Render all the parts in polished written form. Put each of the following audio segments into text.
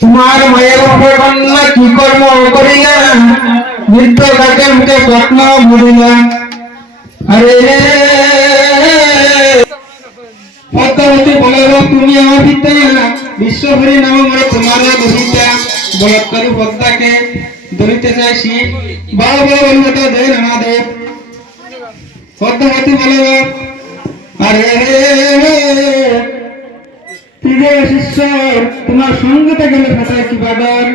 তোমার মায়ের কন্যা কি কর্ম করিয়া মৃত্য কাকে মুখে স্বপ্ন বুড়িয়া আরে পদ্মাবতী বলব তুমি আমার পিতা বিশ্বভরি নাম মোরে তোমার দরিতা বলৎকারী পদ্মাকে ধরিতে চাইছি বড় বড় বলব তো দে না দে পদ্মাবতী বলব আরে প্রিয় শিষ্য তোমার সঙ্গীতে গেলে ভাষায় কি বাদর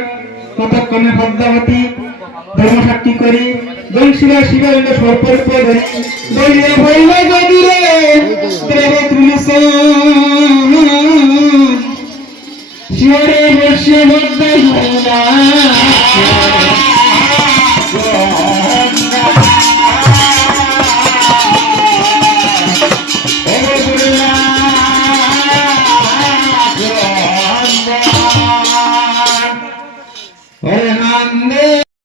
কতক্ষণে পদ্মাবতী ধর্মসাক্ষী করি দৈশিরা শিবের সর্পর্প ধরি দৈরে ভৈলে গদিরে দেব তুমি শিবরে বসে বদ্ধ